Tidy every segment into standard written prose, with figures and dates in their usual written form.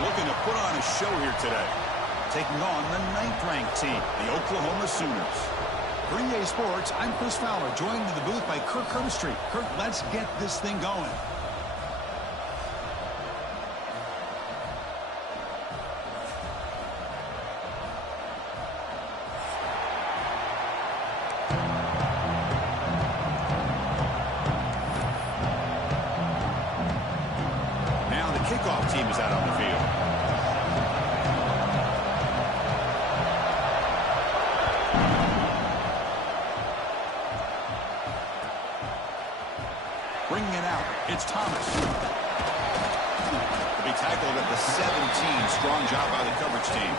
looking to put on a show here today. Taking on the 9th-ranked team, the Oklahoma Sooners. For EA Sports, I'm Chris Fowler, joined in the booth by Kirk Herbstreit. Kirk, let's get this thing going. Now the kickoff team is out on the field. Bringing it out, it's Thomas. To be tackled at the 17. Strong job by the coverage team.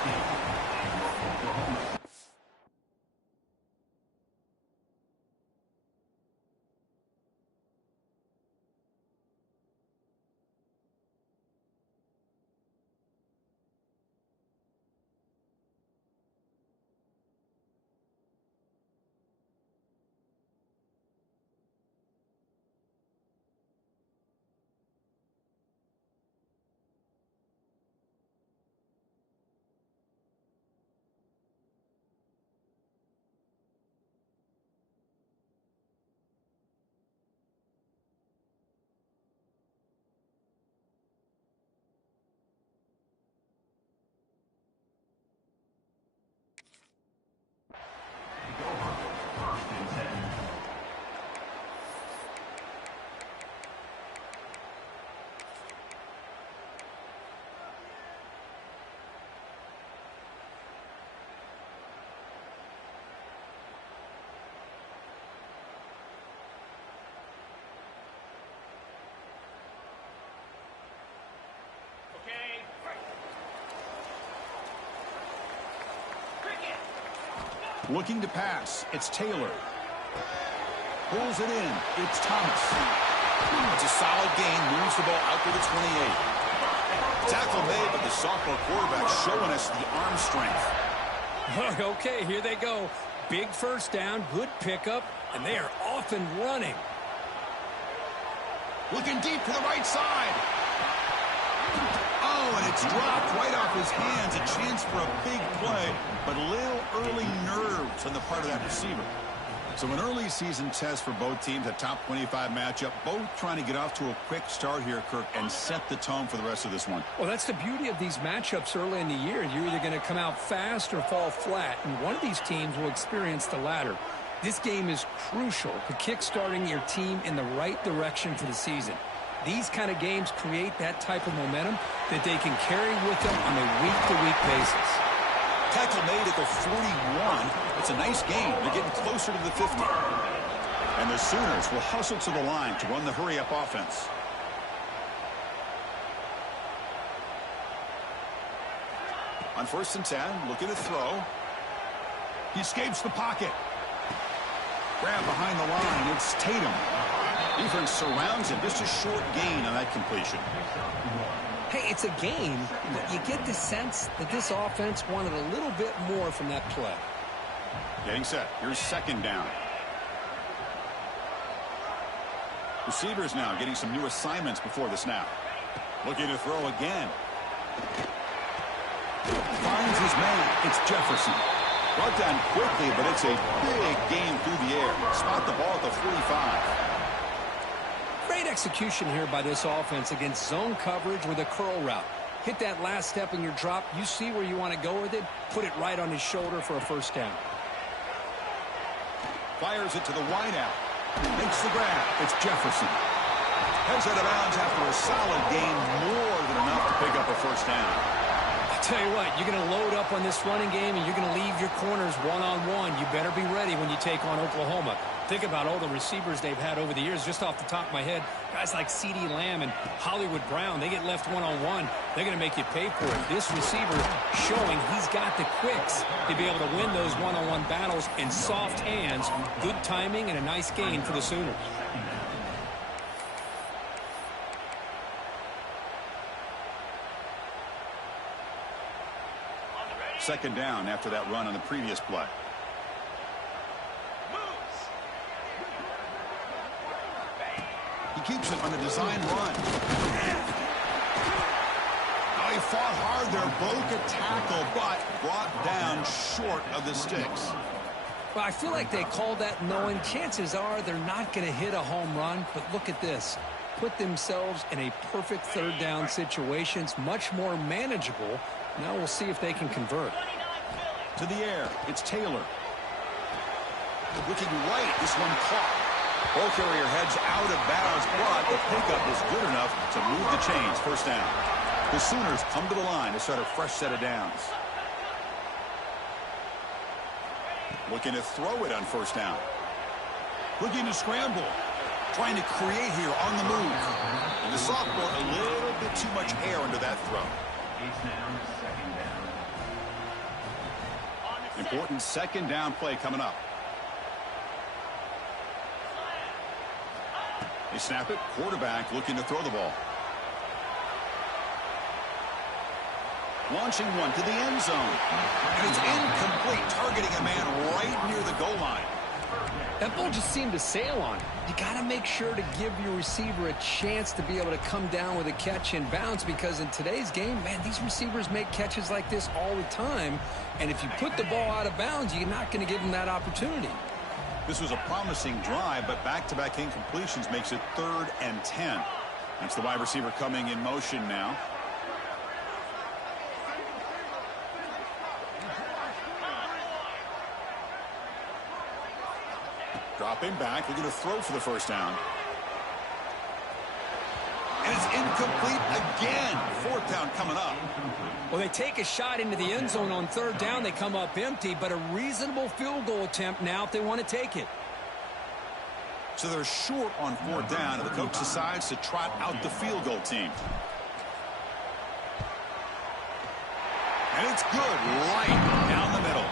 Looking to pass, it's Taylor. Pulls it in, it's Thomas. It's a solid gain, moves the ball out to the 28. Tackle made, but the sophomore quarterback showing us the arm strength. Okay, here they go. Big first down, good pickup, and they are off and running. Looking deep to the right side. Oh, and it's dropped right off his hands. A chance for a big play, but a little early nerves on the part of that receiver. So an early season test for both teams, a top 25 matchup, both trying to get off to a quick start here, Kirk, and set the tone for the rest of this one. Well, that's the beauty of these matchups early in the year. You're either going to come out fast or fall flat, and one of these teams will experience the latter. This game is crucial to kick-starting your team in the right direction for the season. These kind of games create that type of momentum that they can carry with them on a week-to-week basis. Tackle made at the 41. It's a nice gain. They're getting closer to the 50. And the Sooners will hustle to the line to run the hurry-up offense. On 1st and 10, looking to throw. He escapes the pocket. Grab behind the line. It's Tatum. Defense surrounds him. Just a short gain on that completion. Hey, it's a game, but you get the sense that this offense wanted a little bit more from that play. Getting set. Here's 2nd down. Receivers now getting some new assignments before the snap. Looking to throw again. Finds his man. It's Jefferson. Brought down quickly, but it's a big gain through the air. Spot the ball at the 45. Great execution here by this offense against zone coverage with a curl route. Hit that last step in your drop. You see where you want to go with it. Put it right on his shoulder for a 1st down. Fires it to the wideout. Makes the grab. It's Jefferson. Heads out of bounds after a solid gain, more than enough to pick up a 1st down. I'll tell you what, you're going to load up on this running game and you're going to leave your corners one-on-one. You better be ready when you take on Oklahoma. Think about all the receivers they've had over the years. Just off the top of my head, guys like CeeDee Lamb and Hollywood Brown, they get left one-on-one. They're going to make you pay for it. This receiver showing he's got the quicks to be able to win those one-on-one battles in soft hands. Good timing and a nice gain for the Sooners. 2nd down after that run on the previous play. He keeps it on a design run. he fought hard there, broke a tackle, but brought down short of the sticks. Well, I feel like they called that knowing chances are they're not going to hit a home run, but look at this. Put themselves in a perfect third down situation. It's much more manageable. Now we'll see if they can convert. To the air, it's Taylor. Looking right, this one caught. Ball carrier heads out of bounds, but the pickup is good enough to move the chains. First down. The Sooners come to the line to start a fresh set of downs. Looking to throw it on first down. Looking to scramble. Trying to create here on the move. And the sophomore, a little bit too much air under that throw. Important second down play coming up. They snap it. Quarterback looking to throw the ball. Launching one to the end zone. And it's incomplete, targeting a man right near the goal line. That ball just seemed to sail on it. You got to make sure to give your receiver a chance to be able to come down with a catch and bounce, because in today's game, man, these receivers make catches like this all the time. And if you put the ball out of bounds, you're not going to give them that opportunity. This was a promising drive, but back-to-back incompletions makes it 3rd and 10. That's the wide receiver coming in motion now. Dropping back, looking to throw for the first down. And it's incomplete again. 4th down coming up. Well, they take a shot into the end zone on 3rd down. They come up empty, but a reasonable field goal attempt now if they want to take it. So they're short on 4th down, and the coach decides to trot out the field goal team. And it's good, right down the middle.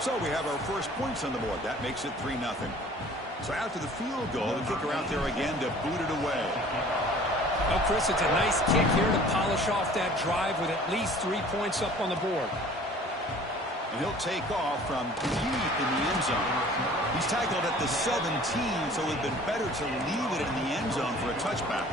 So we have our first points on the board. That makes it 3-0. So after the field goal, the kicker out there again to boot it away. Oh, Chris, it's a nice kick here to polish off that drive with at least 3 points up on the board. And he'll take off from deep in the end zone. He's tackled at the 17, so it would have been better to leave it in the end zone for a touchback.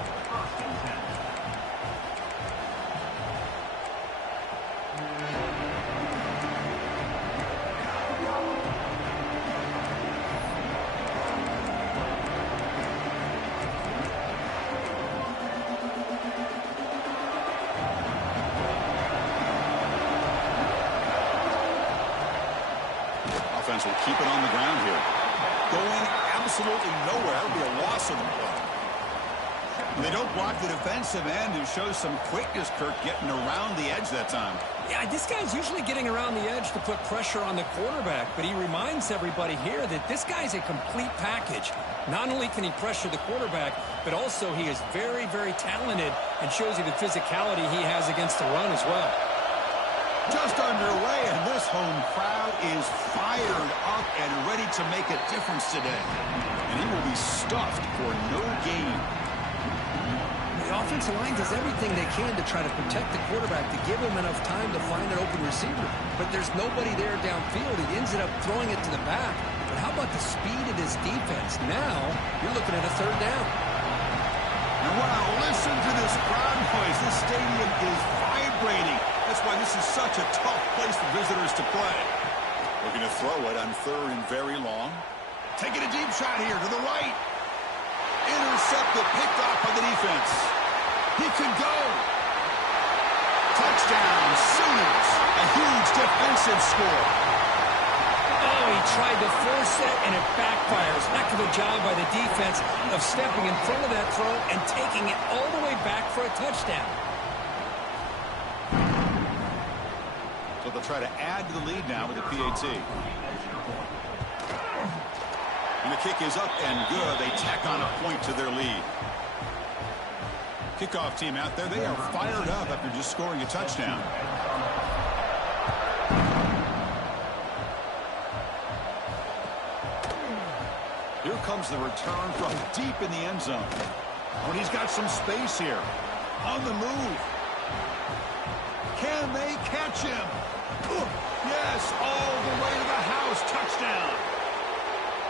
Will keep it on the ground here. Going absolutely nowhere. It'll be a loss of the play. They don't block the defensive end, who shows some quickness, Kirk, getting around the edge that time. Yeah, this guy's usually getting around the edge to put pressure on the quarterback, but he reminds everybody here that this guy's a complete package. Not only can he pressure the quarterback, but also he is very, very talented and shows you the physicality he has against the run as well. Just underway, and this home crowd is fired up and ready to make a difference today. And he will be stuffed for no gain. The offensive line does everything they can to try to protect the quarterback, to give him enough time to find an open receiver. But there's nobody there downfield. He ends up throwing it to the back. But how about the speed of this defense? Now, you're looking at a 3rd down. And wow, listen to this crowd noise. This stadium is vibrating. That's why this is such a tough place for visitors to play. Looking to throw it on 3rd and very long. Taking a deep shot here to the right. Intercepted, picked off by the defense. He can go. Touchdown, Sooners. A huge defensive score. Oh, he tried to force it, and it backfires. Heck of a job by the defense of stepping in front of that throw and taking it all the way back for a touchdown. So they'll try to add to the lead now with the PAT. And the kick is up and good. They tack on a point to their lead. Kickoff team out there, they are fired up after just scoring a touchdown. Here comes the return from deep in the end zone. When he's got some space here. On the move. Can they catch him? Yes, all the way to the house. Touchdown.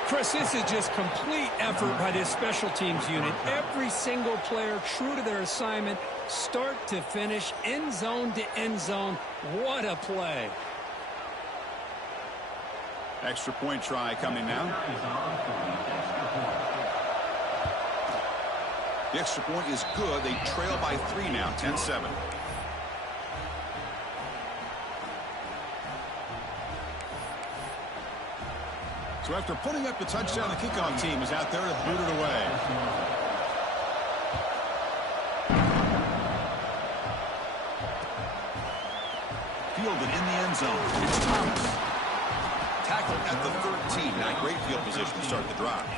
Chris, this is just complete effort by this special teams unit. Every single player true to their assignment, start to finish, end zone to end zone. What a play. Extra point try coming now. The extra point is good. They trail by 3 now, 10-7. So after putting up the touchdown, the kickoff team is out there to boot it away. Fielded in the end zone. It's Thomas. Tackled at the 13. Not great field position to start the drive.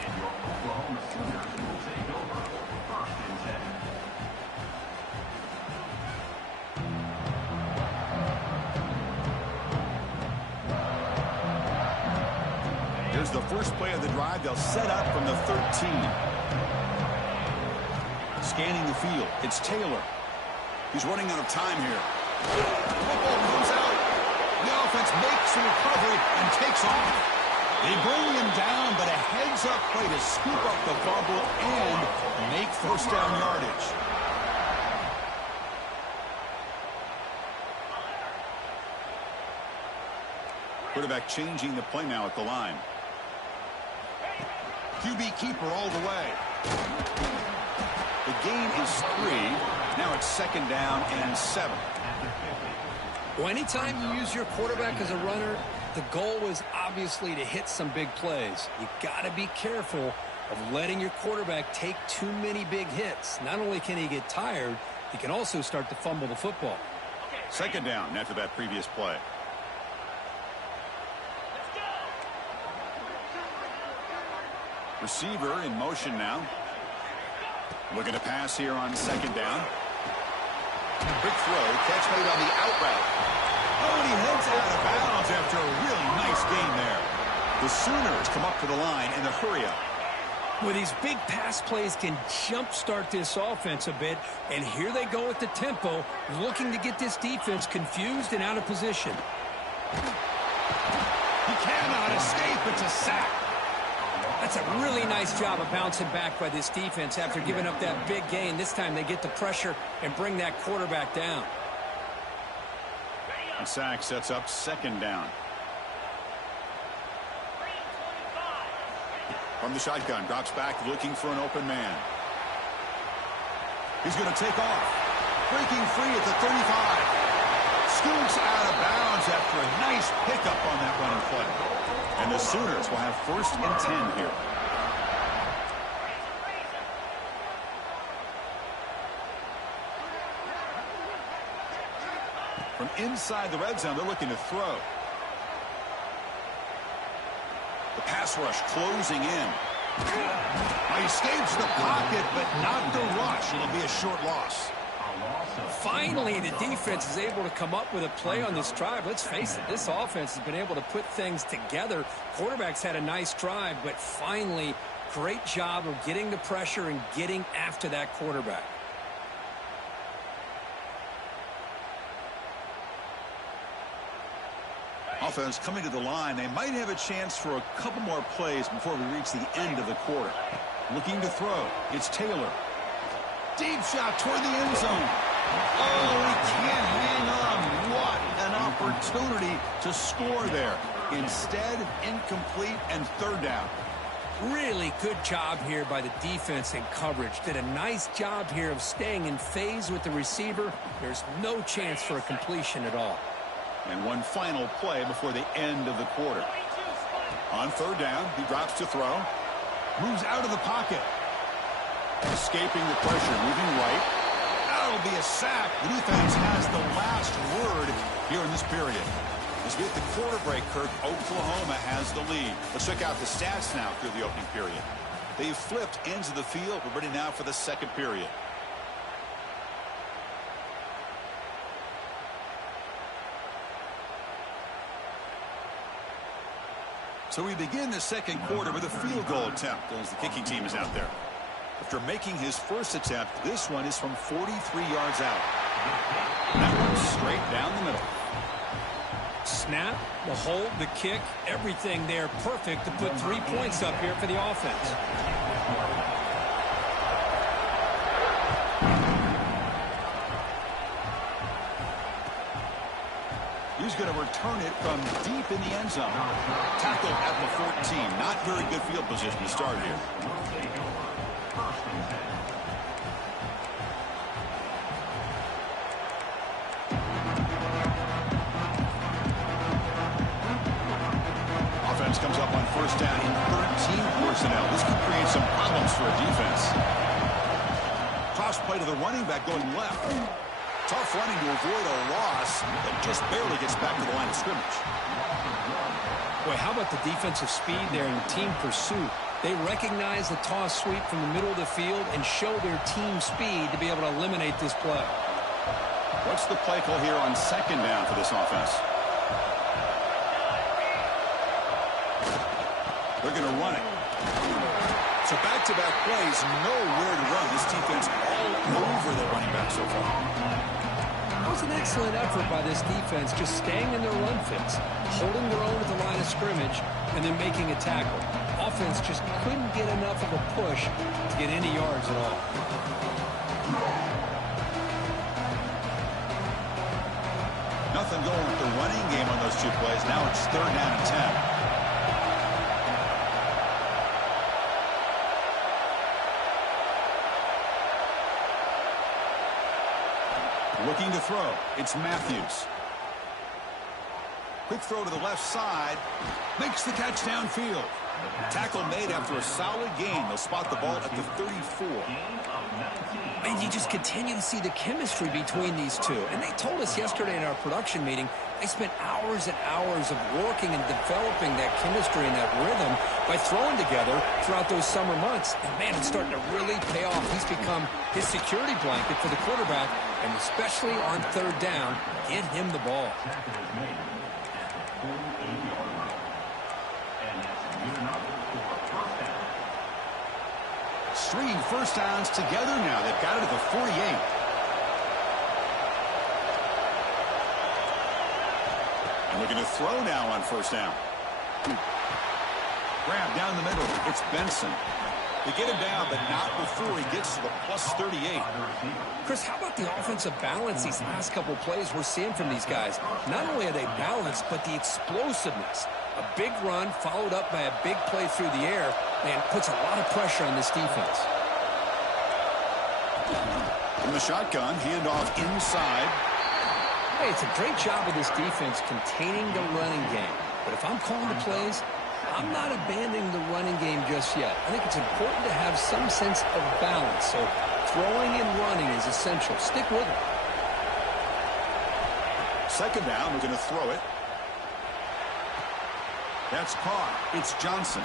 Here's the first play of the drive. They'll set up from the 13. Scanning the field. It's Taylor. He's running out of time here. Football comes out. The offense makes a recovery and takes off. They bring him down, but a heads-up play to scoop up the fumble and make first down yardage. Quarterback changing the play now at the line. QB keeper all the way. The gain is 3. Now it's second down and 7. Well, anytime you use your quarterback as a runner, the goal is obviously to hit some big plays. You got to be careful of letting your quarterback take too many big hits. Not only can he get tired, he can also start to fumble the football. Second down after that previous play. Receiver in motion now. Looking to pass here on second down. Quick throw, catch made on the out route. Oh, and he heads out of bounds after a really nice gain there. The Sooners come up to the line in a hurry-up. Well, these big pass plays can jumpstart this offense a bit, and here they go with the tempo, looking to get this defense confused and out of position. He cannot escape. It's a sack. That's a really nice job of bouncing back by this defense after giving up that big gain. This time they get the pressure and bring that quarterback down. The sack sets up second down. From the shotgun, drops back looking for an open man. He's going to take off. Breaking free at the 35. Scoots out of bounds after a nice pickup on that running play. And the Sooners will have first and 10 here. From inside the red zone, they're looking to throw. The pass rush closing in. He escapes the pocket, but not the rush. It'll be a short loss. Finally, the defense is able to come up with a play on this drive. Let's face it, this offense has been able to put things together. Quarterback's had a nice drive, but finally, great job of getting the pressure and getting after that quarterback. Offense coming to the line. They might have a chance for a couple more plays before we reach the end of the quarter. Looking to throw. It's Taylor. Deep shot toward the end zone. Oh, he can't hang on. What an opportunity to score there. Instead, incomplete and third down. Really good job here by the defense in coverage. Did a nice job here of staying in phase with the receiver. There's no chance for a completion at all. And one final play before the end of the quarter. On third down, he drops to throw. Moves out of the pocket. Escaping the pressure, moving right. That'll be a sack. The defense has the last word here in this period. As we hit the quarter break, Kirk, Oklahoma has the lead. Let's check out the stats now through the opening period. They've flipped ends of the field. We're ready now for the second period. So we begin the second quarter with a field goal attempt as the kicking team is out there. After making his first attempt, this one is from 43 yards out. That one's straight down the middle. snap, the hold, the kick, everything there perfect to put 3 points up here for the offense. He's going to return it from deep in the end zone. Tackle at the 14. Not very good field position to start here. Offense comes up on first down in 13 personnel. This could create some problems for a defense. Toss play to the running back going left. Tough running to avoid a loss, but just barely gets back to the line of scrimmage. Boy, how about the defensive speed there in the team pursuit? They recognize the toss sweep from the middle of the field and show their team speed to be able to eliminate this play. What's the play call here on second down for this offense? They're going to run it. So back-to-back plays, nowhere to run. This defense all over the running back so far. That was an excellent effort by this defense, just staying in their run fits, holding their own at the line of scrimmage, and then making a tackle. Offense just couldn't get enough of a push to get any yards at all. Nothing going with the running game on those two plays. Now it's 3rd down and 10. Looking to throw. It's Matthews. Quick throw to the left side. Makes the catch downfield. Tackle made after a solid gain. They'll spot the ball at the 34. And you just continue to see the chemistry between these two. And they told us yesterday in our production meeting, they spent hours and hours of working and developing that chemistry and that rhythm by throwing together throughout those summer months. And, man, it's starting to really pay off. He's become his security blanket for the quarterback, and especially on 3rd down, get him the ball. Stringing first downs together now. They've got it at the 48. And looking to throw now on first down. Grab down the middle. It's Benson. They get him down, but not before he gets to the plus 38. Chris, how about the offensive balance these last couple plays we're seeing from these guys? Not only are they balanced, but the explosiveness. A big run followed up by a big play through the air, and puts a lot of pressure on this defense. From the shotgun, handoff inside. Hey, it's a great job of this defense containing the running game. But if I'm calling the plays, I'm not abandoning the running game just yet. I think it's important to have some sense of balance. So throwing and running is essential. Stick with it. 2nd down, we're going to throw it. That's caught. It's Johnson.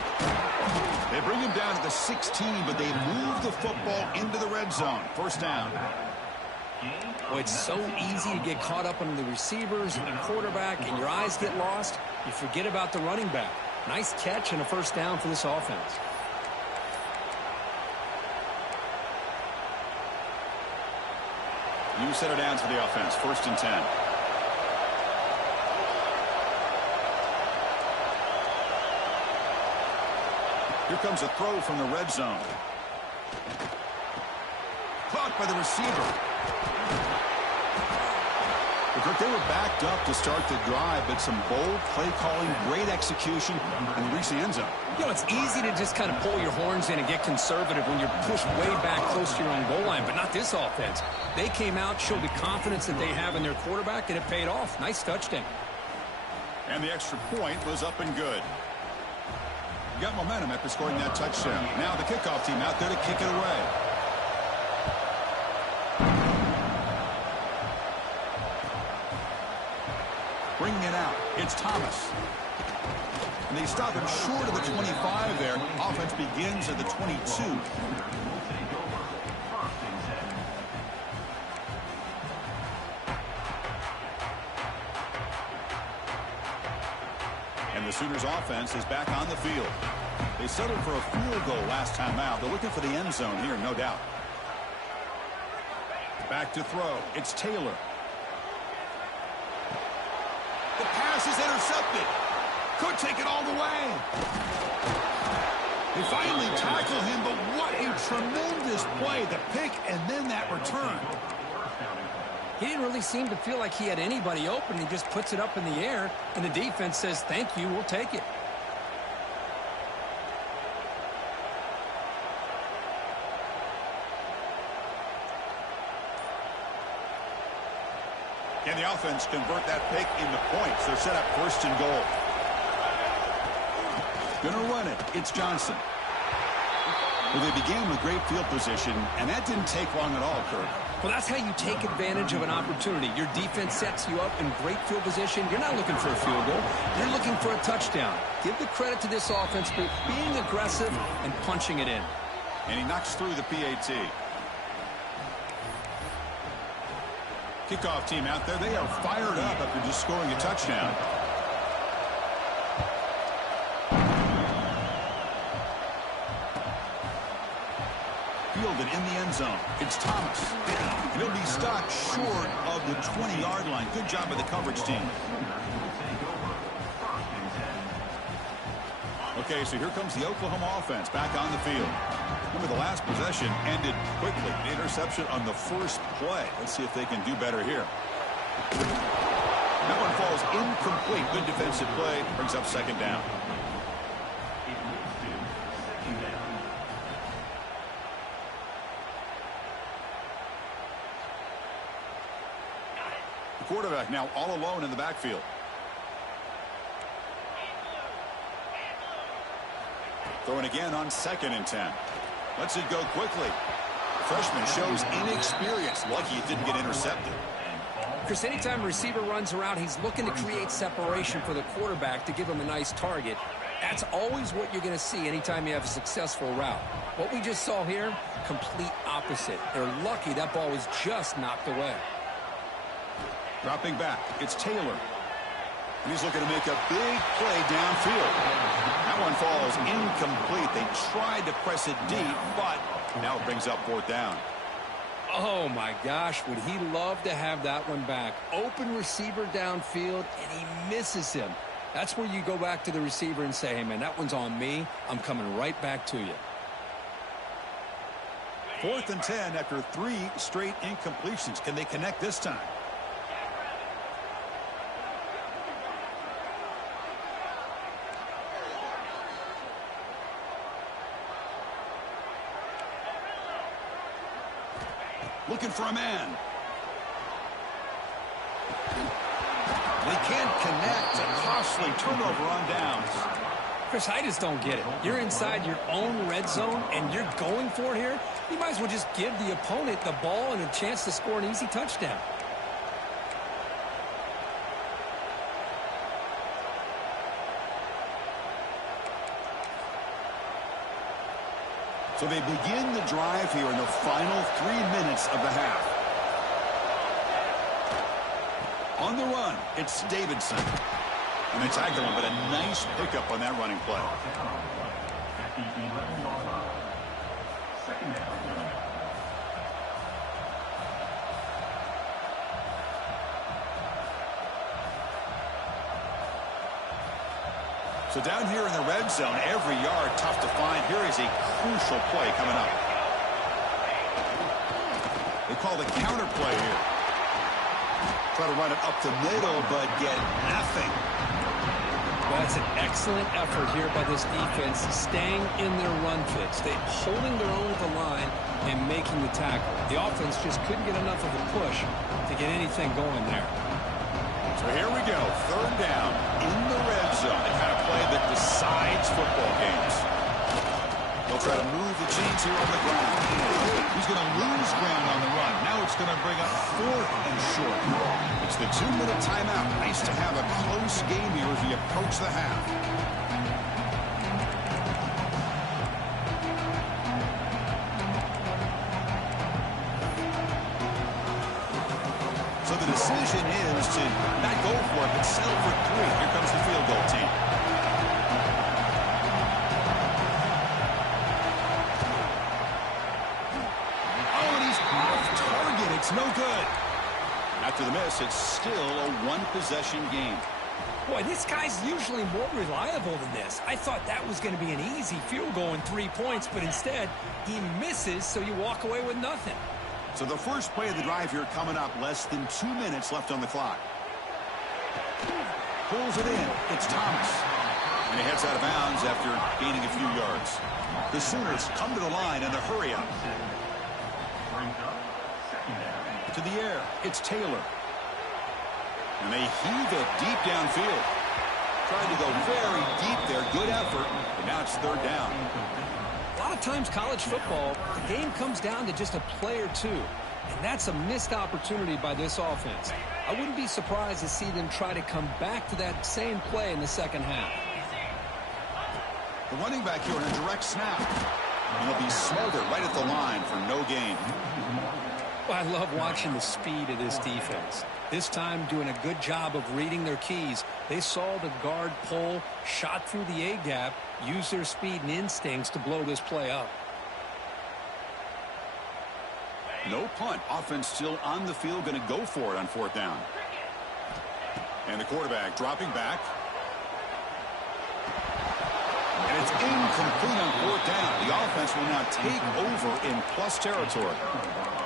They bring him down at the 16, but they move the football into the red zone. 1st down. Well, it's so easy to get caught up on the receivers and the quarterback, and your eyes get lost. You forget about the running back. Nice catch and a 1st down for this offense. New set of downs for the offense. 1st and 10. Here comes a throw from the red zone. Caught by the receiver. They were backed up to start the drive, but some bold play calling, great execution, and they reach the end zone. You know, it's easy to just kind of pull your horns in and get conservative when you're pushed way back close to your own goal line, but not this offense. They came out, showed the confidence that they have in their quarterback, and it paid off. Nice touchdown. And the extra point was up and good. Got momentum after scoring that touchdown. Now the kickoff team out there to kick it away. Bringing it out, it's Thomas. And they stop him short of the 25 there. Offense begins at the 22. And the Sooners offense is back on the field. They settled for a field goal last time out. They're looking for the end zone here, no doubt. Back to throw. It's Taylor. The pass pass is intercepted. Could take it all the way. They finally tackle him, but what a tremendous play. The pick and then that return. He didn't really seem to feel like he had anybody open. He just puts it up in the air, and the defense says, thank you, we'll take it. Can the offense convert that pick into points? They're set up first and goal. Gonna run it. It's Johnson. Well, they began with great field position, and that didn't take long at all, Kirk. Well, that's how you take advantage of an opportunity. Your defense sets you up in great field position. You're not looking for a field goal. You're looking for a touchdown. Give the credit to this offense for being aggressive and punching it in. And he knocks through the PAT. Kickoff team out there. They are fired up after just scoring a touchdown. Fielded in the end zone. It's Thomas. He'll be stopped short of the 20-yard line. Good job by the coverage team. Okay, so here comes the Oklahoma offense back on the field. Remember, the last possession ended quickly. The interception on the first play. Let's see if they can do better here. That one falls incomplete. Good defensive play. Brings up second down. The quarterback now all alone in the backfield. Throwing again on 2nd and 10. Lets it go quickly. The freshman shows inexperience. Lucky it didn't get intercepted. Chris, anytime a receiver runs around, he's looking to create separation for the quarterback to give him a nice target. That's always what you're going to see anytime you have a successful route. What we just saw here, complete opposite. They're lucky that ball was just knocked away. Dropping back, it's Taylor. He's looking to make a big play downfield. That one falls incomplete. They tried to press it deep, but now it brings up 4th down. Oh, my gosh, would he love to have that one back. Open receiver downfield, and he misses him. That's where you go back to the receiver and say, hey, man, that one's on me. I'm coming right back to you. 4th and 10 after 3 straight incompletions. Can they connect this time? Looking for a man. They can't connect. A costly turnover on downs. Chris, I just don't get it. You're inside your own red zone, and you're going for it here? You might as well just give the opponent the ball and a chance to score an easy touchdown. So they begin the drive here in the final 3 minutes of the half. On the run, it's Davidson. And they tackle him, but a nice pickup on that running play. So down here in the red zone, every yard tough to find. Here is a crucial play coming up. They call the counter play here. Try to run it up the middle, but get nothing. Well, that's an excellent effort here by this defense, staying in their run fits. They're holding their own at the line and making the tackle. The offense just couldn't get enough of a push to get anything going there. So here we go, 3rd down in the red zone. The kind of play that decides football games. They'll try to move the chains here on the ground. He's going to lose ground on the run. Now it's going to bring up 4th and short. It's the 2-minute timeout. Nice to have a close game here as we approach the half. So the decision is to not go for it, but settle for 3. Here comes the field goal team. Oh, and he's off target. It's no good. After the miss, it's still a 1-possession game. Boy, this guy's usually more reliable than this. I thought that was going to be an easy field goal and 3 points, but instead he misses, so you walk away with nothing. So the first play of the drive here coming up, less than 2 minutes left on the clock. Pulls it in. It's Thomas. And he heads out of bounds after gaining a few yards. The Sooners come to the line in a hurry-up. To the air, it's Taylor. And they heave it deep downfield. Tried to go very deep there. Good effort. And now it's third down. A lot of times college football, the game comes down to just a play or two. And that's a missed opportunity by this offense. I wouldn't be surprised to see them try to come back to that same play in the second half. The running back here in a direct snap. And he'll be smothered right at the line for no gain. Well, I love watching the speed of this defense. This time doing a good job of reading their keys. They saw the guard pull, shot through the A-gap, used their speed and instincts to blow this play up. No punt. Offense still on the field, going to go for it on fourth down. And the quarterback dropping back. And it's incomplete on fourth down. The offense will now take over in plus territory.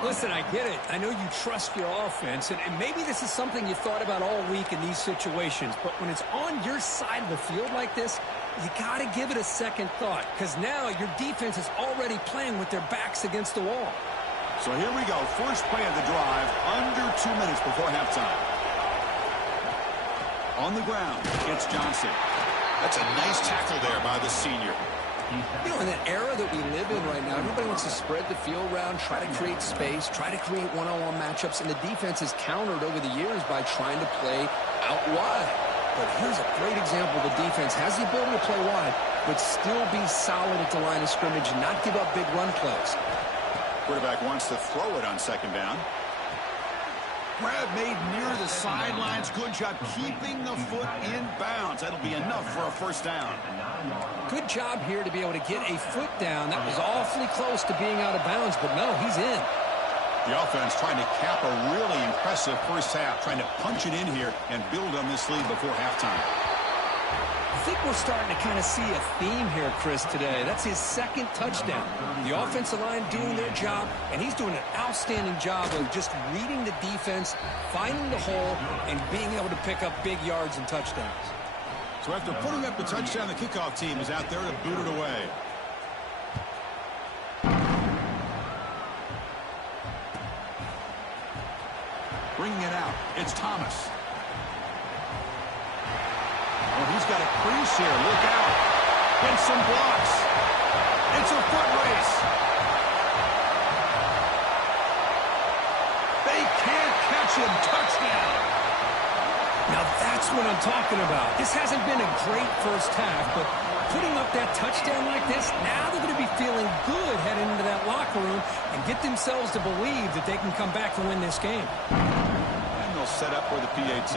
Listen, I get it. I know you trust your offense, and maybe this is something you thought about all week in these situations, but when it's on your side of the field like this, you got to give it a second thought, because now your defense is already playing with their backs against the wall. So here we go. First play of the drive, under 2 minutes before halftime. On the ground, it's Johnson. That's a nice tackle there by the senior. You know, in that era that we live in right now, everybody wants to spread the field around, try to create space, try to create one-on-one matchups, and the defense has countered over the years by trying to play out wide. But here's a great example. The defense has the ability to play wide, but still be solid at the line of scrimmage and not give up big run plays. Quarterback wants to throw it on second down. Grab made near the sidelines. Good job keeping the foot in bounds. That'll be enough for a first down. Good job here to be able to get a foot down. That was awfully close to being out of bounds, but no, he's in. The offense trying to cap a really impressive first half, trying to punch it in here and build on this lead before halftime. I think we're starting to kind of see a theme here, Chris, today. That's his second touchdown. The offensive line doing their job, and he's doing an outstanding job of just reading the defense, finding the hole, and being able to pick up big yards and touchdowns. So after putting up the touchdown, the kickoff team is out there to boot it away. Bringing it out, it's Thomas. Oh, he's got a crease here. Look out. And some blocks. It's a foot race. They can't catch him. Touchdown. Now that's what I'm talking about. This hasn't been a great first half, but putting up that touchdown like this, now they're going to be feeling good heading into that locker room and get themselves to believe that they can come back and win this game. And they'll set up for the PAT.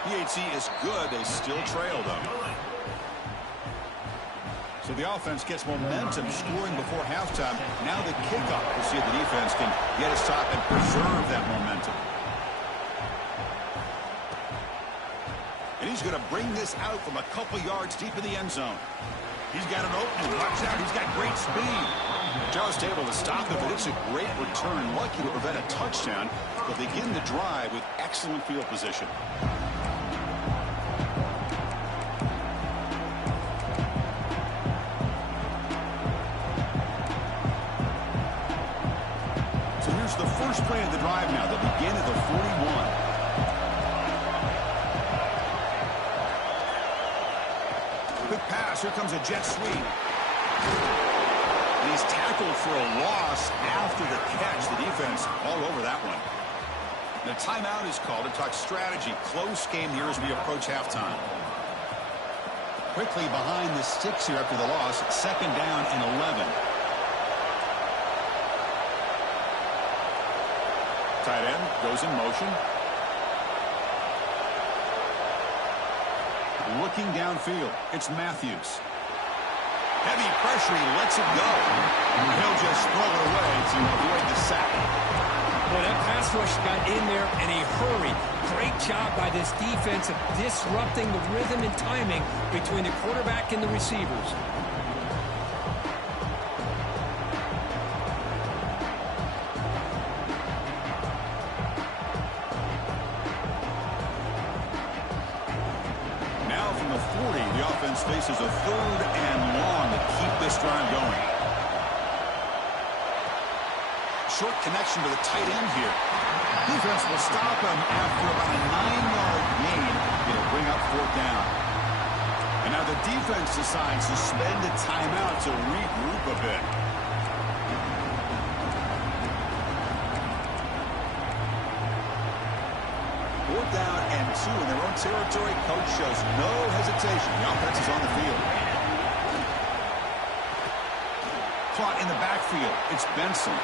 PAT is good. They still trail them. So the offense gets momentum scoring before halftime. Now the kickoff. We'll see if the defense can get a stop and preserve that momentum. And he's going to bring this out from a couple yards deep in the end zone. He's got an opening. Watch out. He's got great speed. Just able to stop it, but it's a great return. Lucky to prevent a touchdown, but they begin the drive with excellent field position. The first play of the drive now. They'll begin at the 41. Quick pass. Here comes a jet sweep. And he's tackled for a loss after the catch. The defense all over that one. The timeout is called to talk strategy. Close game here as we approach halftime. Quickly behind the sticks here after the loss. Second down and 11. Tight end goes in motion. Looking downfield. It's Matthews. Heavy pressure. He lets it go. And he'll just throw it away to avoid the sack. Well, that pass rush got in there in a hurry. Great job by this defense of disrupting the rhythm and timing between the quarterback and the receivers. Now from the 40, the offense faces a 3rd and long to keep this drive going. Short connection to the tight end here. Defense will stop him after about a 9-yard gain. It'll bring up 4th down. And now the defense decides to spend a timeout to regroup a bit. Fourth down and 2 in their own territory. Coach shows no hesitation. The offense is on the field. Caught in the backfield. It's Benson.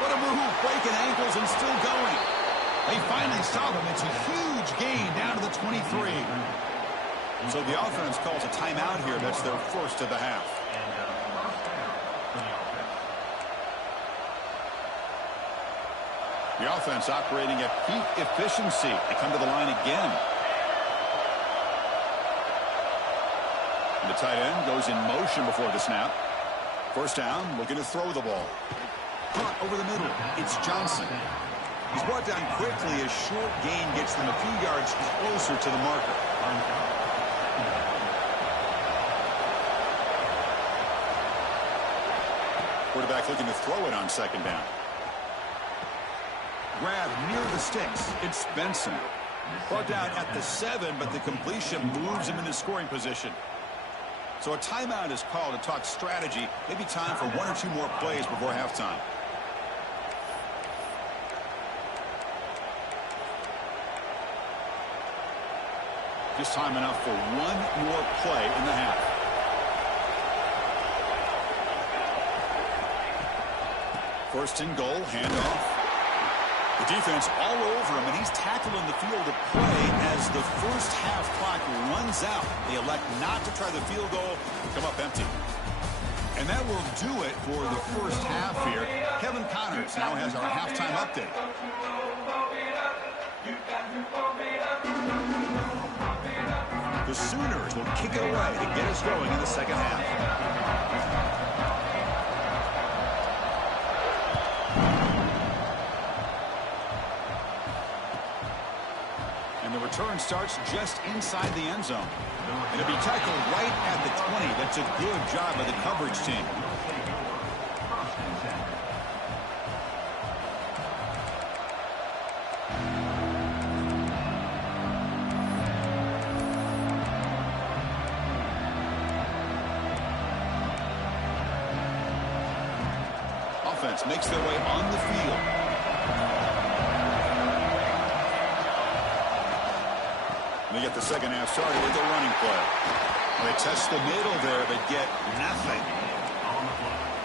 What a move, breaking ankles and still going. They finally stop him. It's a huge gain down to the 23. So the offense calls a timeout here. That's their first of the half. The offense operating at peak efficiency. They come to the line again. And the tight end goes in motion before the snap. First down, looking to throw the ball. Caught over the middle. It's Johnson. He's brought down quickly as short gain gets them a few yards closer to the marker. Quarterback looking to throw it on 2nd down. Grab near the sticks. It's Benson. Brought down at the 7, but the completion moves him into scoring position. So a timeout is called to talk strategy. Maybe time for 1 or 2 more plays before halftime. Just time enough for 1 more play in the half. First and goal, handoff. The defense all over him, and he's tackling the field of play as the first half clock runs out. They elect not to try the field goal, come up empty. And that will do it for the first half here. Kevin Connors now has our halftime update. The Sooners will kick it away to get us going in the second half. And the return starts just inside the end zone. It'll be tackled right at the 20. That's a good job by the coverage team. Offense makes their way on the field. They get the second half started with a running play. They test the middle there, but get nothing.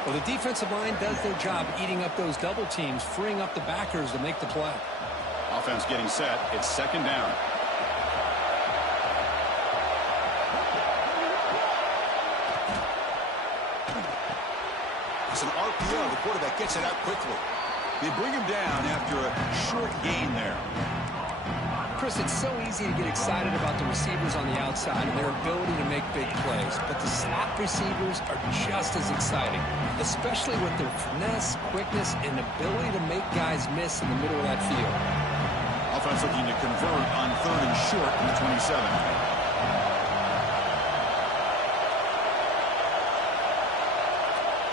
Well, the defensive line does their job eating up those double teams, freeing up the backers to make the play. Offense getting set. It's second down. It's an RPO. The quarterback gets it out quickly. They bring him down after a short gain there. Chris, it's so easy to get excited about the receivers on the outside and their ability to make big plays, but the slot receivers are just as exciting, especially with their finesse, quickness, and ability to make guys miss in the middle of that field. Offense looking to convert on 3rd and short from the 27.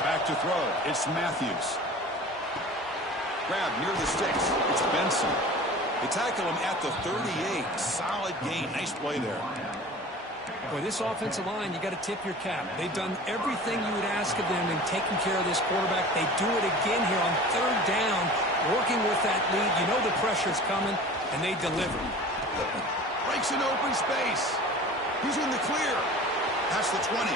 Back to throw. It's Matthews. Grab near the sticks. It's Benson. They tackle him at the 38. Solid gain. Nice play there. Boy, this offensive line, you got to tip your cap. They've done everything you would ask of them in taking care of this quarterback. They do it again here on 3rd down, working with that lead. You know the pressure's coming, and they deliver. Breaks an open space. He's in the clear. Past the 20.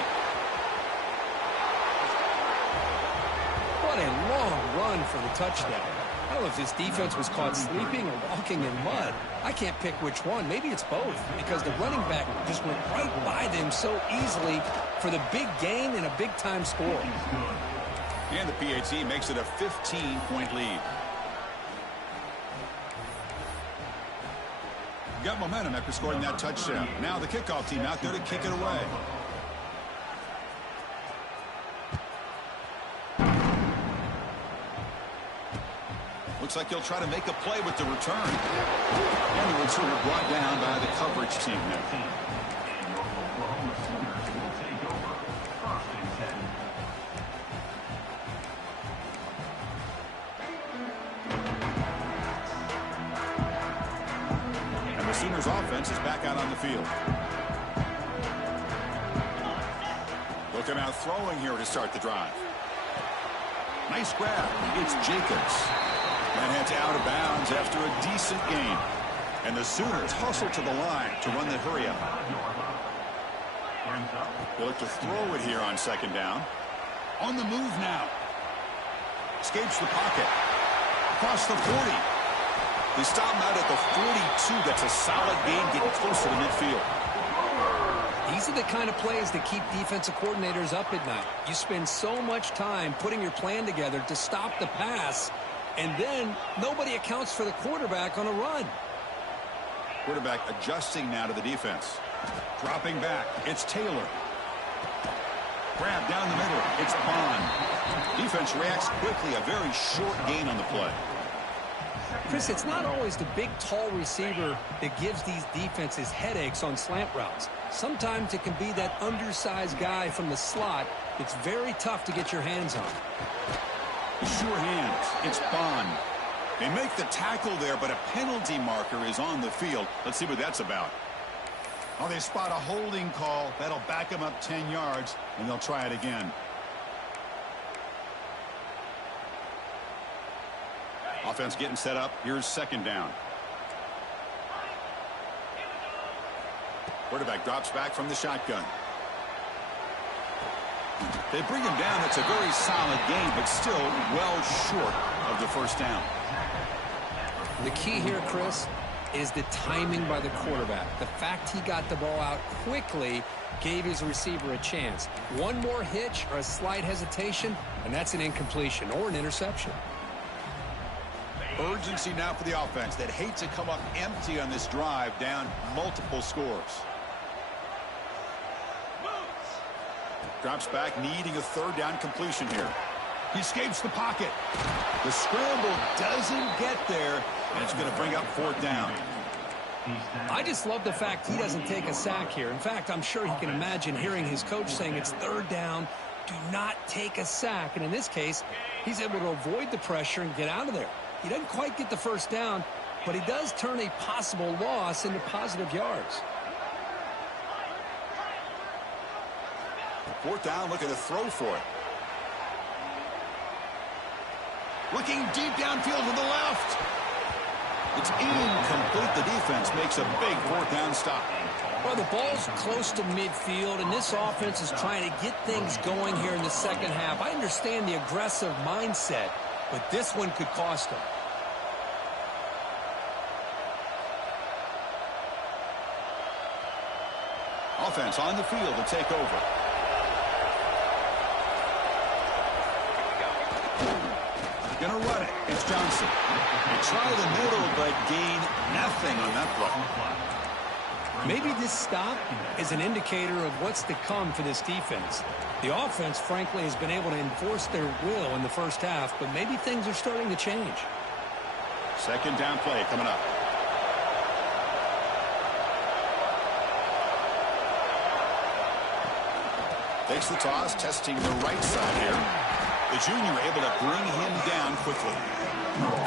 What a long run for the touchdown. I don't know if this defense was caught sleeping or walking in mud. I can't pick which one. Maybe it's both, because the running back just went right by them so easily for the big gain and a big-time score. And the PAT makes it a 15-point lead. Got momentum after scoring that touchdown. Now the kickoff team out there to kick it away. Looks like he'll try to make a play with the return. And the returner brought down by the coverage team there. And the Sooners offense is back out on the field. They'll come out throwing here to start the drive. Nice grab. It's Jacobs. And heads out of bounds after a decent gain. And the Sooners hustle to the line to run the hurry up. They look to throw it here on second down. On the move now. Escapes the pocket. Across the 40. They stop him out at the 42. That's a solid gain, getting closer to midfield. These are the kind of plays that keep defensive coordinators up at night. You spend so much time putting your plan together to stop the pass, and then nobody accounts for the quarterback on a run. Quarterback adjusting now to the defense. Dropping back. It's Taylor. Grab down the middle. It's Bond. Defense reacts quickly. A very short gain on the play. Chris, it's not always the big, tall receiver that gives these defenses headaches on slant routes. Sometimes it can be that undersized guy from the slot. It's very tough to get your hands on. Sure hands. It's Bond. They make the tackle there, but a penalty marker is on the field. Let's see what that's about. Oh, they spot a holding call. That'll back them up 10 yards, and they'll try it again. Offense getting set up. Here's second down. Quarterback drops back from the shotgun. They bring him down. It's a very solid game, but still well short of the first down. The key here, Chris, is the timing by the quarterback. The fact he got the ball out quickly gave his receiver a chance. One more hitch or a slight hesitation, and that's an incompletion or an interception. Urgency now for the offense that hates to come up empty on this drive, down multiple scores. Drops back, needing a third down completion here. He escapes the pocket. The scramble doesn't get there, and it's going to bring up fourth down. I just love the fact he doesn't take a sack here. In fact, I'm sure he can imagine hearing his coach saying it's third down, do not take a sack. And in this case, he's able to avoid the pressure and get out of there. He doesn't quite get the first down, but he does turn a possible loss into positive yards. Fourth down, looking to throw for it. Looking deep downfield to the left. It's incomplete. The defense makes a big fourth down stop. Well, the ball's close to midfield, and this offense is trying to get things going here in the second half. I understand the aggressive mindset, but this one could cost them. Offense on the field to take over. Gonna run it. It's Johnson. They try the middle, but gain nothing on that play. Maybe this stop is an indicator of what's to come for this defense. The offense, frankly, has been able to enforce their will in the first half, but maybe things are starting to change. Second down play coming up. Takes the toss, testing the right side here. The junior able to bring him down quickly.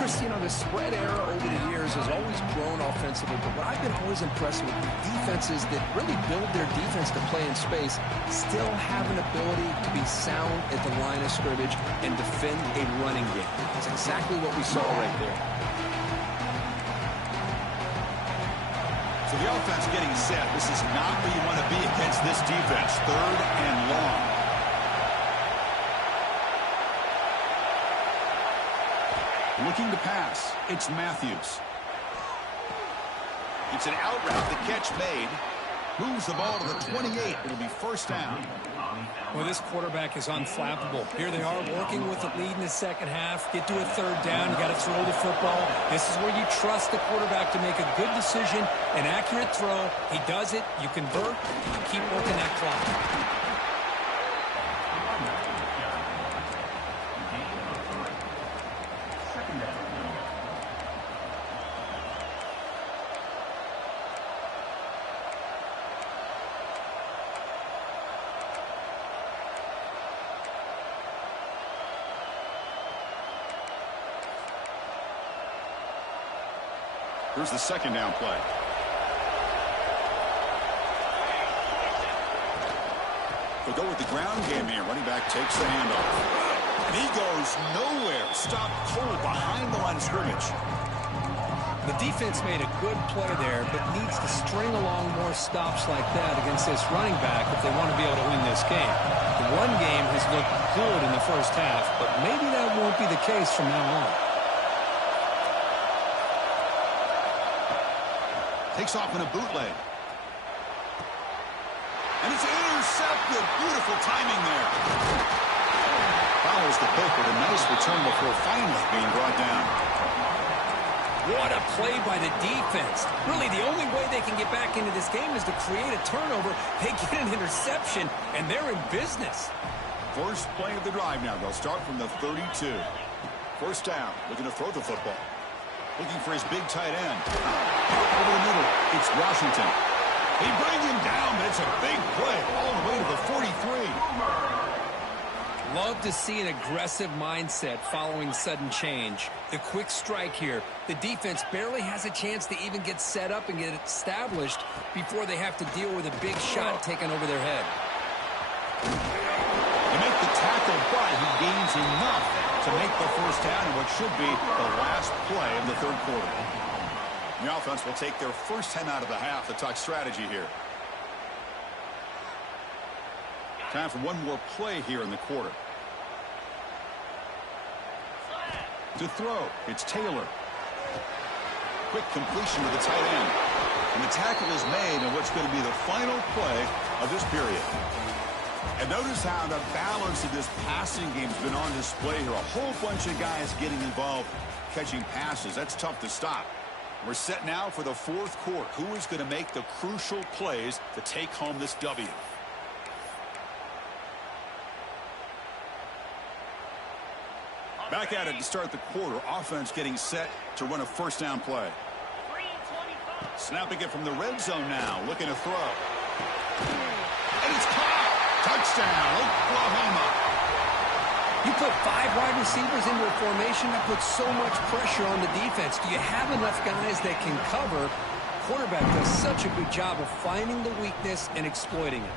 Chris, you know, the spread era over the years has always grown offensively, but what I've been always impressed with defenses that really build their defense to play in space still have an ability to be sound at the line of scrimmage and defend a running game. That's exactly what we saw right there. So the offense getting set. This is not where you want to be against this defense. Third and long. Looking to pass. It's Matthews. It's an out route. The catch made. Moves the ball to the 28. It'll be first down. Well, this quarterback is unflappable. Here they are working with the lead in the second half. Get to a third down. You got to throw the football. This is where you trust the quarterback to make a good decision, an accurate throw. He does it. You convert. You keep working that clock. Here's the second down play. They'll go with the ground game here. Running back takes the handoff. And he goes nowhere. Stopped cold behind the line of scrimmage. The defense made a good play there, but needs to string along more stops like that against this running back if they want to be able to win this game. The run game has looked good in the first half, but maybe that won't be the case from now on. Takes off in a bootleg. And it's intercepted. Beautiful timing there. Follows the pick with a nice return before finally being brought down. What a play by the defense. Really, the only way they can get back into this game is to create a turnover. They get an interception, and they're in business. First play of the drive now. They'll start from the 32. First down. Looking to throw the football. Looking for his big tight end. Over the middle, it's Washington. They bring him down, but it's a big play all the way to the 43. Love to see an aggressive mindset following sudden change. The quick strike here. The defense barely has a chance to even get set up and get established before they have to deal with a big shot taken over their head. They make the tackle, but he gains enough to make the first down in what should be the last play of the third quarter. The offense will take their first 10 out of the half to talk strategy here. Time for one more play here in the quarter. To throw, it's Taylor. Quick completion to the tight end. And the tackle is made in what's going to be the final play of this period. And notice how the balance of this passing game has been on display here. A whole bunch of guys getting involved catching passes. That's tough to stop. We're set now for the fourth quarter. Who is going to make the crucial plays to take home this W? Back at it to start the quarter. Offense getting set to run a first down play. Snapping it from the red zone now. Looking to throw. And it's caught. Touchdown, Oklahoma. You put 5 wide receivers into a formation that puts so much pressure on the defense. Do you have enough guys that can cover? Quarterback does such a good job of finding the weakness and exploiting it.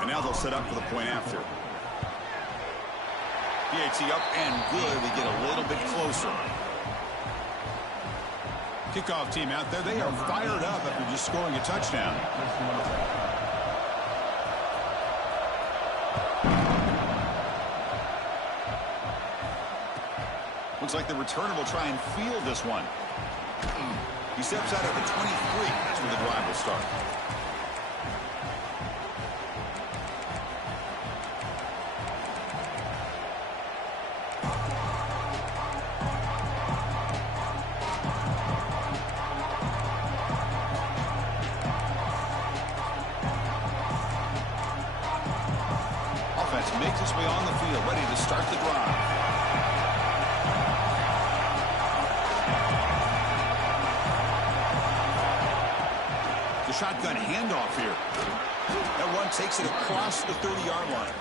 And now they'll set up for the point after. PAT up and good. They get a little bit closer. Kickoff team out there. They are fired up after just scoring a touchdown. Looks like the returner will try and field this one. He steps out at the 23. That's where the drive will start. Offense makes its way on the field, ready to start the drive. Shotgun handoff here. That run takes it across the 30-yard line.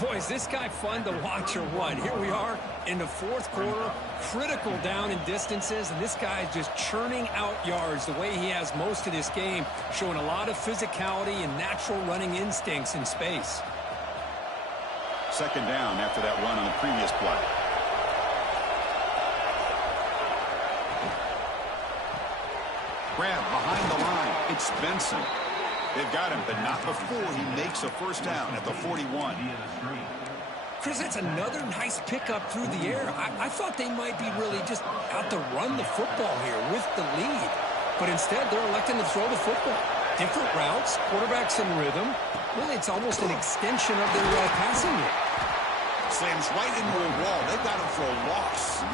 Boy, is this guy fun to watch or what? Here we are in the fourth quarter, critical down in distances, and this guy is just churning out yards the way he has most of this game, showing a lot of physicality and natural running instincts in space. Second down after that run on the previous play. Grab behind the line. It's Benson. They've got him, but not before he makes a first down at the 41. Chris, that's another nice pickup through the air. I thought they might be really just out to run the football here with the lead. But instead, they're electing to throw the football. Different routes, quarterbacks in rhythm. Really, it's almost an extension of their passing game. Slams right into a wall. They got him for a loss.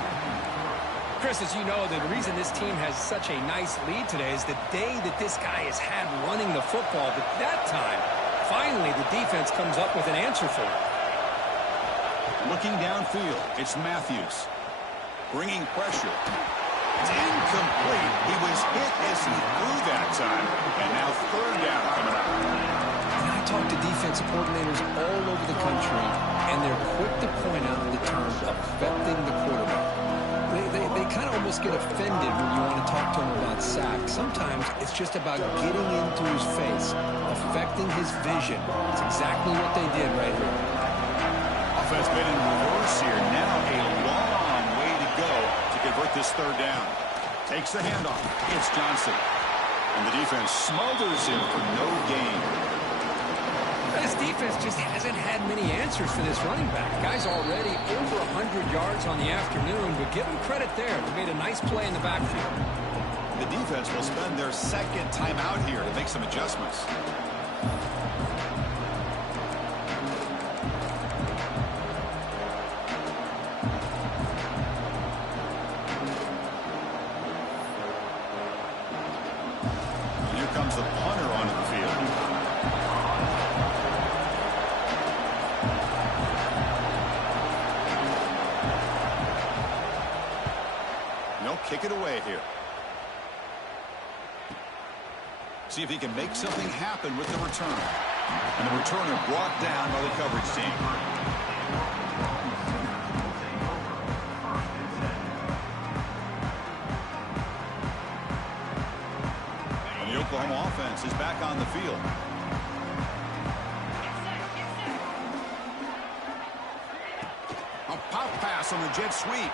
Chris, as you know, the reason this team has such a nice lead today is the day that this guy has had running the football. But that time, finally, the defense comes up with an answer for it. Looking downfield, it's Matthews. Bringing pressure. It's incomplete. He was hit as he threw that time. And now third down coming up. And I talk to defensive coordinators all over the country, and they're quick to point out the term affecting the quarterback. They kind of almost get offended when you want to talk to them about sacks. Sometimes it's just about getting into his face, affecting his vision. It's exactly what they did right here. Offense been in reverse here. Now a long way to go to convert this third down. Takes the handoff. It's Johnson. And the defense smothers him for no gain. This defense just hasn't had many answers for this running back. Guy's already over 100 yards on the afternoon, but give him credit there. They made a nice play in the backfield. The defense will spend their second timeout here to make some adjustments. And here comes the punter onto the field. Kick it away here. See if he can make something happen with the return. And the returner brought down by the coverage team. And the Oklahoma offense is back on the field. A pop pass on the jet sweep.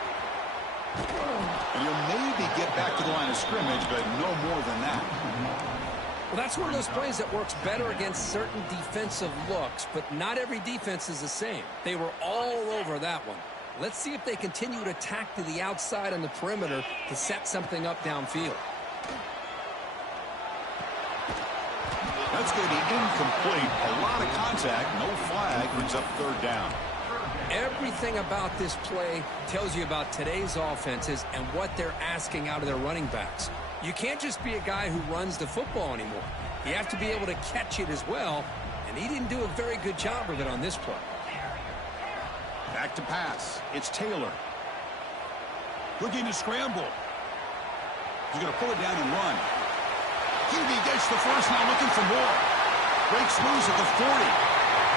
And he'll maybe get back to the line of scrimmage, but no more than that. Well, that's one of those plays that works better against certain defensive looks, but not every defense is the same. They were all over that one. Let's see if they continue to attack to the outside on the perimeter to set something up downfield. That's going to be incomplete. A lot of contact, no flag, brings up third down. Everything about this play tells you about today's offenses and what they're asking out of their running backs. You can't just be a guy who runs the football anymore. You have to be able to catch it as well, and he didn't do a very good job of it on this play. Back to pass. It's Taylor. Looking to scramble. He's going to pull it down and run. QB gets the first, now looking for more. Breaks loose at the 40.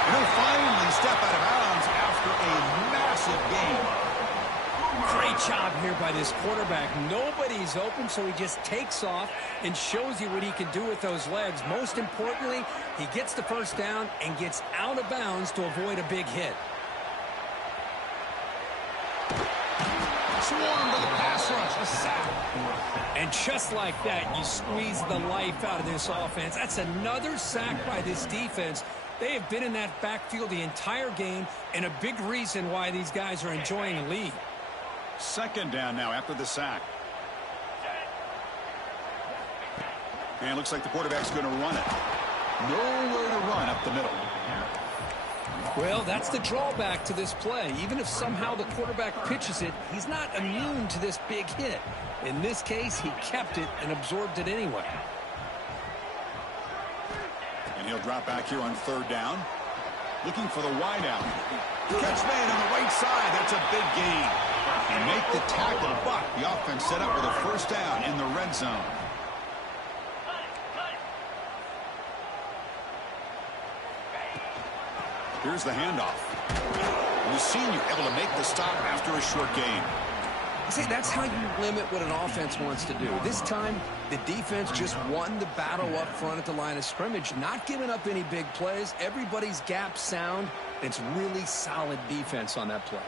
And he'll finally step out of bounds after a massive gain. Great job here by this quarterback. Nobody's open, so he just takes off and shows you what he can do with those legs. Most importantly, he gets the first down and gets out of bounds to avoid a big hit. Swarmed by the pass rush, a sack. And just like that, you squeeze the life out of this offense. That's another sack by this defense. They have been in that backfield the entire game, and a big reason why these guys are enjoying a lead. Second down now after the sack. And it looks like the quarterback's going to run it. Nowhere to run up the middle. Well, that's the drawback to this play. Even if somehow the quarterback pitches it, he's not immune to this big hit. In this case, he kept it and absorbed it anyway. And he'll drop back here on third down. Looking for the wideout. Catch made on the right side. That's a big gain. And make the tackle, but the offense set up with a first down in the red zone. Here's the handoff. And the senior able to make the stop after a short gain. See, that's how you limit what an offense wants to do. This time, the defense just won the battle up front at the line of scrimmage, not giving up any big plays. Everybody's gap sound. It's really solid defense on that play.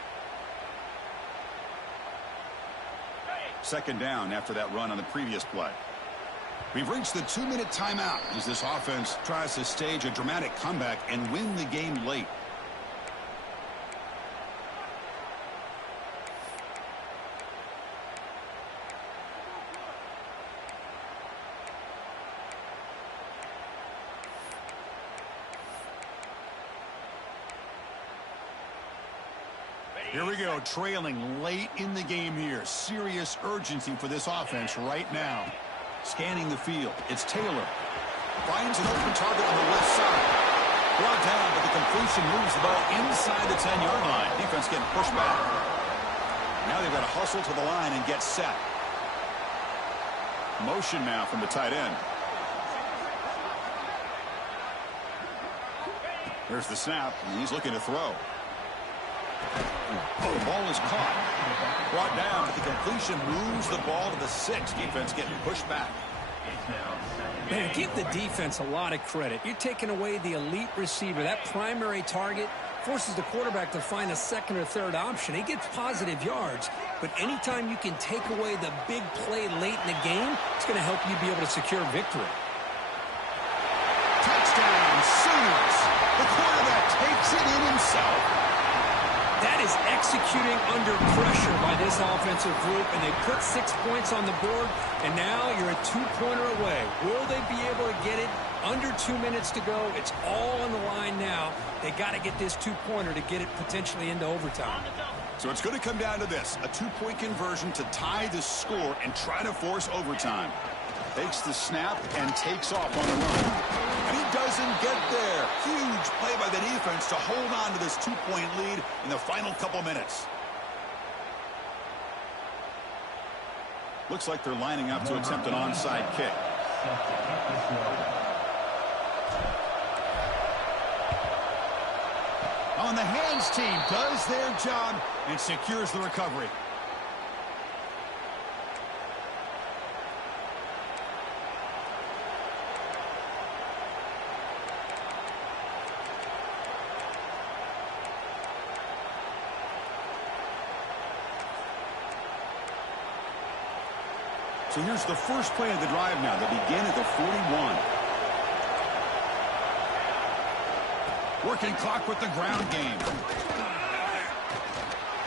Second down after that run on the previous play. We've reached the 2-minute timeout as this offense tries to stage a dramatic comeback and win the game late. Here we go, trailing late in the game here. Serious urgency for this offense right now. Scanning the field, it's Taylor. Finds an open target on the left side. Brought down, but the completion moves the ball inside the 10-yard line. Defense getting pushed back. Now they've got to hustle to the line and get set. Motion now from the tight end. There's the snap, and he's looking to throw. Oh, the ball is caught. Brought down, but the completion moves the ball to the 6. Defense getting pushed back. Man, give the defense a lot of credit. You're taking away the elite receiver. That primary target forces the quarterback to find a second or third option. He gets positive yards, but anytime you can take away the big play late in the game, it's going to help you be able to secure victory. Touchdown, Sooners. The quarterback takes it in himself. That is executing under pressure by this offensive group, and they put 6 points on the board, and now you're a 2-pointer away. Will they be able to get it? Under 2 minutes to go. It's all on the line now. They got to get this 2-pointer to get it potentially into overtime. So it's going to come down to this, a 2-point conversion to tie the score and try to force overtime. Takes the snap and takes off on the run. And he doesn't get there. Huge play by the defense to hold on to this 2-point lead in the final couple minutes. Looks like they're lining up to attempt an onside kick. On the hands team does their job and secures the recovery. So here's the first play of the drive now. They begin at the 41. Working clock with the ground game.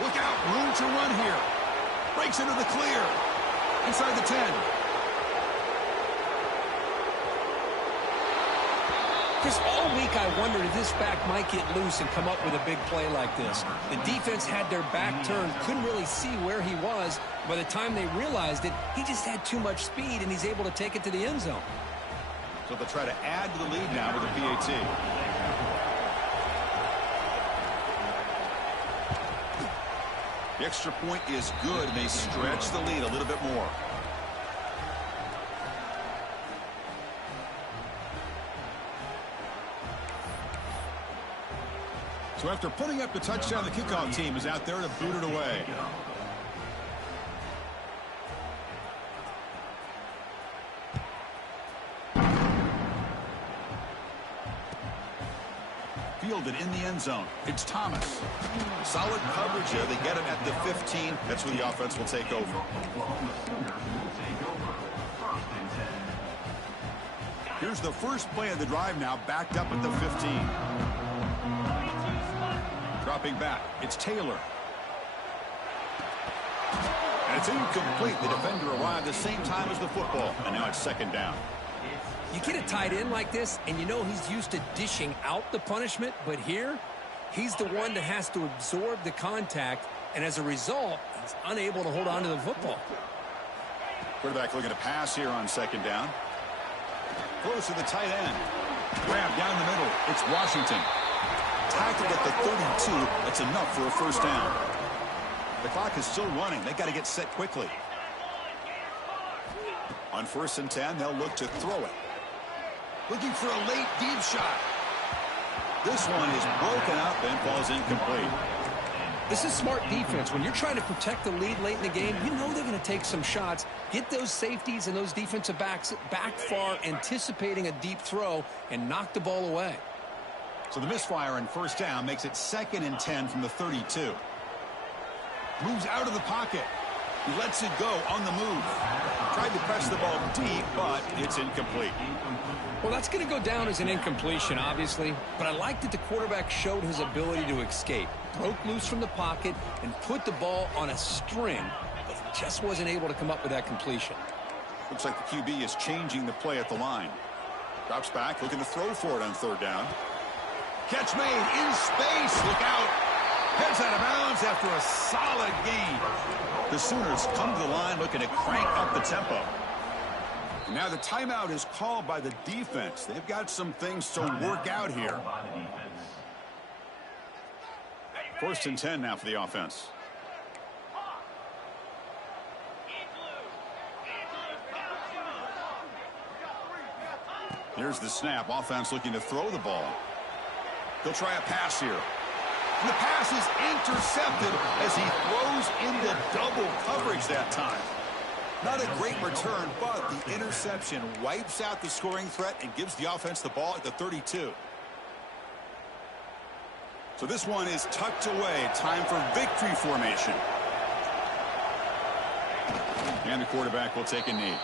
Look out, room to run here. Breaks into the clear. Inside the 10. Just all week I wondered if this back might get loose and come up with a big play like this. The defense had their back turned, couldn't really see where he was. By the time they realized it, he just had too much speed, and he's able to take it to the end zone. So they'll try to add to the lead now with a PAT. The extra point is good, and they stretch the lead a little bit more. So after putting up the touchdown, the kickoff team is out there to boot it away. Fielded in the end zone. It's Thomas. Solid coverage here. They get him at the 15. That's where the offense will take over. Here's the first play of the drive now, backed up at the 15. Dropping back, it's Taylor. And it's incomplete. The defender arrived the same time as the football, and now it's second down. You get a tight end like this, and you know he's used to dishing out the punishment, but here, he's the one that has to absorb the contact, and as a result, he's unable to hold on to the football. Quarterback looking to pass here on second down. Close to the tight end. Grab down the middle. It's Washington. Tackled at the 32. That's enough for a first down. The clock is still running. They got to get set quickly. On 1st and 10, they'll look to throw it. Looking for a late deep shot. This one is broken up and falls incomplete. This is smart defense. When you're trying to protect the lead late in the game, you know they're going to take some shots, get those safeties and those defensive backs back far, anticipating a deep throw, and knock the ball away. So the misfire on first down makes it 2nd and 10 from the 32. Moves out of the pocket. He lets it go on the move. Tried to press the ball deep, but it's incomplete. Well, that's going to go down as an incompletion, obviously, but I like that the quarterback showed his ability to escape. Broke loose from the pocket and put the ball on a string, but he just wasn't able to come up with that completion. Looks like the QB is changing the play at the line. Drops back, looking to throw for it on 3rd down. Catch made in space. Look out. Heads out of bounds after a solid gain. The Sooners come to the line looking to crank up the tempo. Now the timeout is called by the defense. They've got some things to work out here. 1st and 10 now for the offense. Here's the snap. Offense looking to throw the ball. They'll try a pass here. And the pass is intercepted as he throws into double coverage that time. Not a great return, but the interception wipes out the scoring threat and gives the offense the ball at the 32. So this one is tucked away. Time for victory formation. And the quarterback will take a knee.